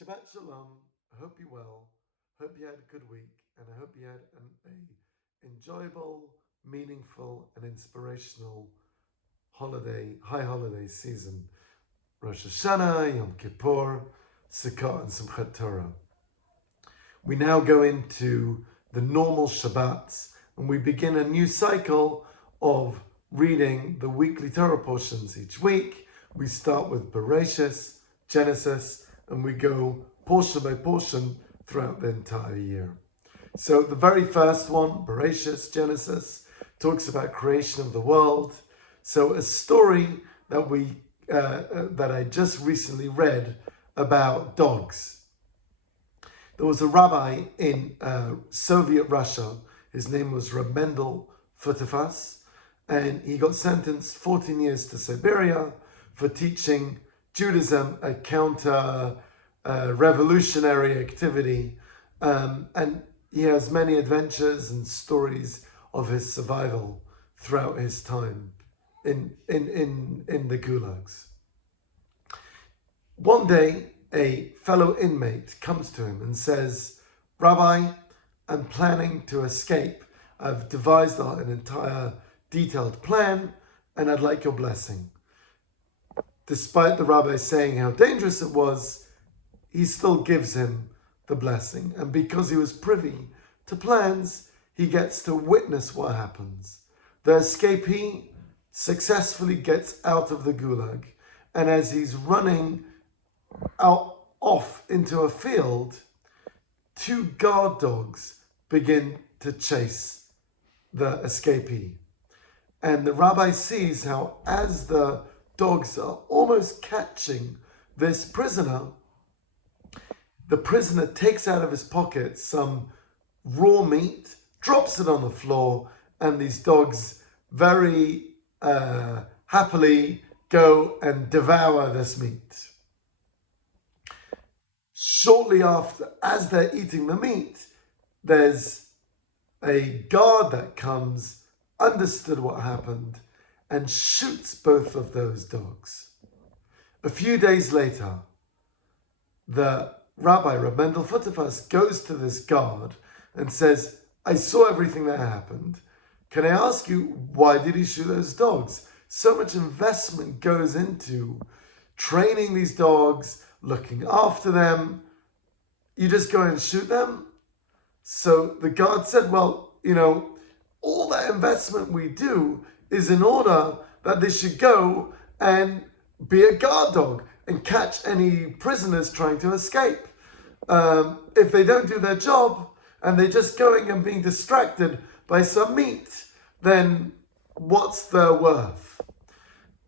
Shabbat Shalom. I hope you're well. Hope you had a good week, and I hope you had an enjoyable, meaningful, and inspirational high holiday season. Rosh Hashanah, Yom Kippur, Sukkot, and Simchat Torah. We now go into the normal Shabbats, and we begin a new cycle of reading the weekly Torah portions each week. We start with Bereshis, Genesis, and we go portion by portion throughout the entire year. So the very first one, Bereshis, Genesis, talks about creation of the world. So a story that I just recently read about dogs. There was a rabbi in Soviet Russia. His name was Rabbi Mendy Korer, and he got sentenced 14 years to Siberia for teaching Judaism, a counter-revolutionary activity. And he has many adventures and stories of his survival throughout his time in the gulags. One day, a fellow inmate comes to him and says, "Rabbi, I'm planning to escape. I've devised an entire detailed plan, and I'd like your blessing." Despite the rabbi saying how dangerous it was, he still gives him the blessing. And because he was privy to plans, he gets to witness what happens. The escapee successfully gets out of the gulag, and as he's running off into a field, two guard dogs begin to chase the escapee. And the rabbi sees how, as the dogs are almost catching this prisoner, the prisoner takes out of his pocket some raw meat, drops it on the floor, and these dogs very happily go and devour this meat. Shortly after, as they're eating the meat, there's a guard that comes, understood what happened, and shoots both of those dogs. A few days later, the Rabbi Mendy Korer goes to this guard and says, "I saw everything that happened. Can I ask you, why did he shoot those dogs? So much investment goes into training these dogs, looking after them. You just go and shoot them?" So the guard said, "Well, all that investment we do is in order that they should go and be a guard dog and catch any prisoners trying to escape. If they don't do their job and they're just going and being distracted by some meat, then what's their worth?"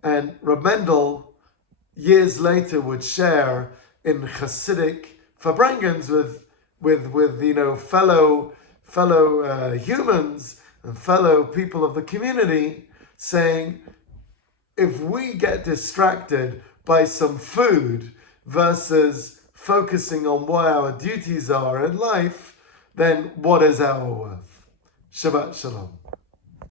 And Rabbi Mendy, years later, would share in Hasidic Farbrengens with fellow humans and fellow people of the community, saying, if we get distracted by some food versus focusing on what our duties are in life, then what is our worth? Shabbat Shalom.